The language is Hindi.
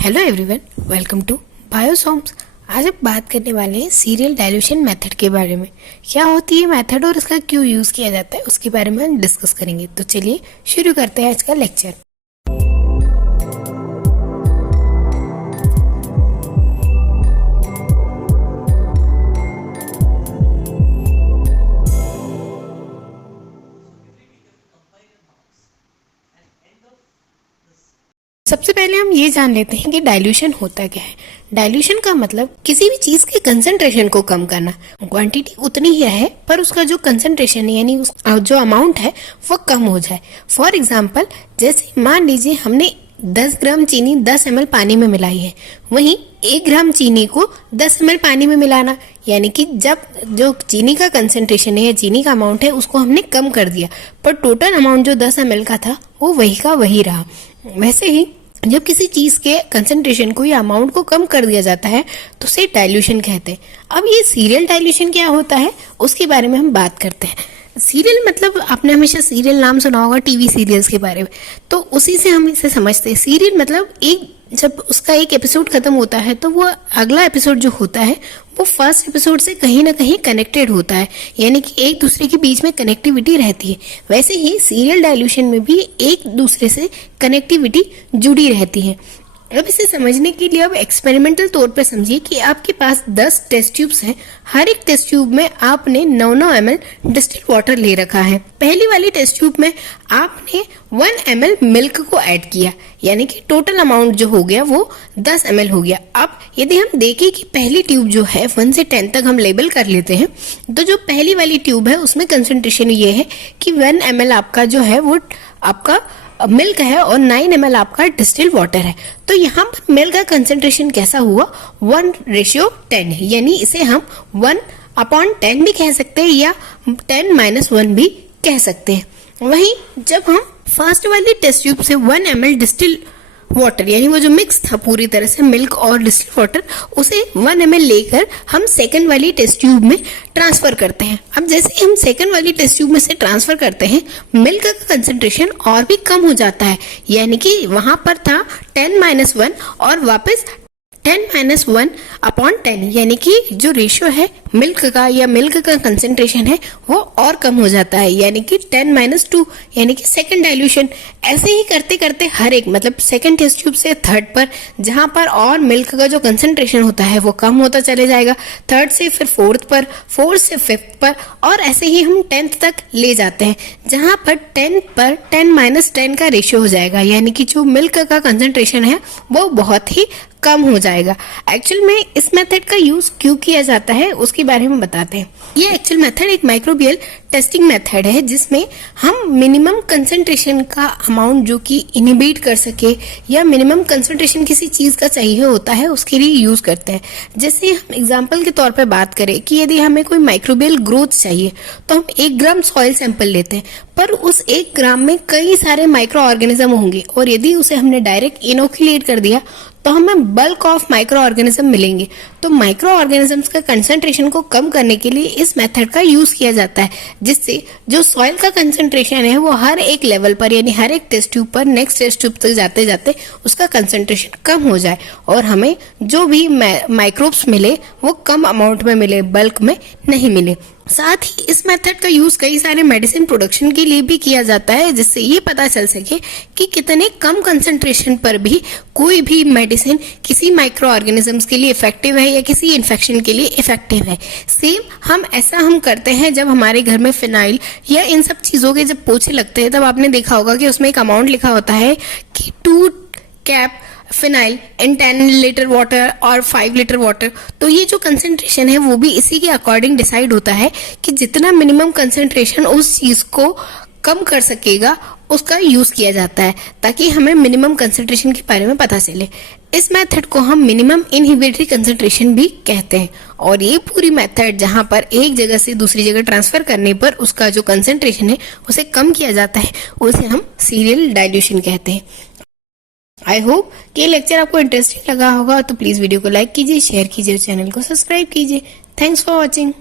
Hello everyone, welcome to Biosoms. आज हम बात करने वाले हैं सीरियल डाइल्यूशन मेथड के बारे में। क्या होती है मेथड और इसका क्यों यूज़ किया जाता है उसके बारे में हम डिस्कस करेंगे। तो चलिए शुरू करते हैं आज का लेक्चर। सबसे पहले हम ये जान लेते हैं कि डाइल्यूशन होता क्या है। डाइल्यूशन का मतलब किसी भी चीज के कंसंट्रेशन को कम करना। क्वांटिटी उतनी ही है पर उसका जो कंसंट्रेशन है यानी जो अमाउंट है वो कम हो जाए। फॉर एग्जाम्पल, जैसे मान लीजिए हमने 10 ग्राम चीनी 10 ml पानी में मिलाई है, वहीं 1 ग्राम चीनी को 10 ml पानी में मिलाना, यानी कि जब जो चीनी का कंसंट्रेशन है या चीनी का अमाउंट है उसको हमने कम कर दिया, पर टोटल अमाउंट जो 10 ml का था वो वही का वही रहा। वैसे ही जब किसी चीज के कंसंट्रेशन को या अमाउंट को कम कर दिया जाता है तो उसे डाइल्यूशन कहते हैं। अब ये सीरियल डाइल्यूशन क्या होता है उसके बारे में हम बात करते हैं। सीरियल मतलब आपने हमेशा सीरियल नाम सुना होगा टीवी सीरियल्स के बारे में, तो उसी से हम इसे समझते हैं। सीरियल मतलब जब उसका एक एपिसोड खत्म होता है तो वो अगला एपिसोड जो होता है वो फर्स्ट एपिसोड से कहीं ना कहीं कनेक्टेड होता है, यानी कि एक दूसरे के बीच में कनेक्टिविटी रहती है। वैसे ही सीरियल डाइल्यूशन में भी एक दूसरे से कनेक्टिविटी जुड़ी रहती है। अब इसे समझने के लिए अब एक्सपेरिमेंटल तौर पर समझिए कि आपके पास 10 टेस्ट ट्यूब्स हैं। हर एक टेस्ट ट्यूब में आपने 9-9 ml डिस्टिल्ड वाटर ले रखा है। पहली वाली टेस्ट ट्यूब में आपने 1 ml मिल्क को ऐड किया, यानी कि टोटल अमाउंट जो हो गया वो 10 ml हो गया। अब यदि हम देखें कि पहली ट्यूब जो है 1 से 10 तक हम लेबल कर लेते हैं, तो जो पहली वाली ट्यूब है उसमें कंसंट्रेशन ये है कि 1 ml आपका जो है वो आपका मिल्क है और 9 ml आपका डिस्टिल्ड वाटर है। तो यहाँ पर मिल्क का कंसंट्रेशन कैसा हुआ, 1:10 है, यानी इसे हम 1/10 भी कह सकते हैं या 10-1 भी कह सकते हैं। वहीं जब हम फर्स्ट वाली टेस्ट ट्यूब से 1 ml डिस्टिल्ड वाटर, यानी वो जो मिक्स था पूरी तरह से मिल्क और डिस्टिल्ड वाटर, उसे 1 ml लेकर हम सेकंड वाली टेस्ट ट्यूब में ट्रांसफर करते हैं। अब जैसे हम सेकंड वाली टेस्ट ट्यूब में से ट्रांसफर करते हैं, मिल्क का कंसंट्रेशन और भी कम हो जाता है, यानी कि वहां पर था 10-1 और वापस 10-1/10, यानी कि जो रेशियो है मिल्क का या मिल्क का कंसंट्रेशन है वो और कम हो जाता है, यानी कि 10-2, यानी कि सेकंड डाइल्यूशन। ऐसे ही करते करते हर एक मतलब सेकंड टेस्ट ट्यूब से थर्ड पर जहां पर और मिल्क का जो कंसंट्रेशन होता है वो कम होता चले जाएगा, थर्ड से फिर फोर्थ पर, फोर्थ से फिफ्थ पर, और ऐसे ही हम 10th तक ले जाते हैं जहां पर 10 पर 10-10 का रेशियो हो जाएगा, यानी कि जो मिल्क का कंसंट्रेशन है वो बहुत ही कम हो जाएगा। एक्चुअल में इस मेथड का यूज क्यों किया जाता है उसके बारे में बताते हैं। ये एक्चुअल मेथड एक माइक्रोबियल टेस्टिंग मेथड है जिसमें हम मिनिमम कंसंट्रेशन का अमाउंट जो कि इनहिबिट कर सके या मिनिमम कंसंट्रेशन किसी चीज का चाहिए होता है उसके लिए यूज करते हैं। जैसे हम एग्जांपल के तौर पर बात करें कि यदि हमें कोई माइक्रोबियल ग्रोथ चाहिए तो हम 1 ग्राम सॉइल सैंपल लेते हैं, पर उस 1 ग्राम में कई सारे माइक्रो ऑर्गेनिज्म होंगे और यदि उसे हमने डायरेक्ट इनोक्यूलेट कर दिया तो हमें बल्क ऑफ माइक्रो ऑर्गेनिज्म मिलेंगे। तो माइक्रो ऑर्गेनिजम्स का कंसंट्रेशन को कम करने के लिए इस मेथड का यूज किया जाता है, जिससे जो सॉइल का कंसंट्रेशन है वो हर एक लेवल पर यानी हर एक टेस्ट ट्यूब पर नेक्स्ट टेस्ट ट्यूब तक जाते जाते उसका कंसंट्रेशन कम हो जाए और हमें जो भी माइक्रोब्स मिले वो कम अमाउंट में मिले, बल्क में नहीं मिले। साथ ही इस मेथड का यूज कई सारे मेडिसिन प्रोडक्शन के लिए भी किया जाता है, जिससे ये पता चल सके कि कितने कम कंसंट्रेशन पर भी कोई भी मेडिसिन किसी माइक्रो ऑर्गेनिजम्स के लिए इफेक्टिव है या किसी इन्फेक्शन के लिए इफेक्टिव है। सेम हम करते हैं जब हमारे घर में फिनाइल या इन सब चीजों के जब पोछे लगते हैं, तब आपने देखा होगा कि उसमें एक अमाउंट लिखा होता है कि 2 कैप फिनाइल इन 10 लीटर वाटर और 5 लीटर वाटर। तो ये जो कंसंट्रेशन है वो भी इसी के अकॉर्डिंग डिसाइड होता है कि जितना मिनिमम कंसंट्रेशन उस चीज को कम कर सकेगा उसका यूज किया जाता है, ताकि हमें मिनिमम कंसंट्रेशन के बारे में पता चले। इस मेथड को हम मिनिमम इनहिबिटरी कंसंट्रेशन भी कहते हैं और ये पूरी मेथड जहां पर एक जगह से दूसरी जगह ट्रांसफर करने पर उसका जो कंसंट्रेशन है उसे कम किया जाता है, उसे हम सीरियल डाइल्यूशन कहते हैं। आई होप कि ये लेक्चर आपको इंटरेस्टिंग लगा होगा, तो प्लीज वीडियो को लाइक कीजिए, शेयर कीजिए और चैनल को सब्सक्राइब कीजिए। Thanks for watching.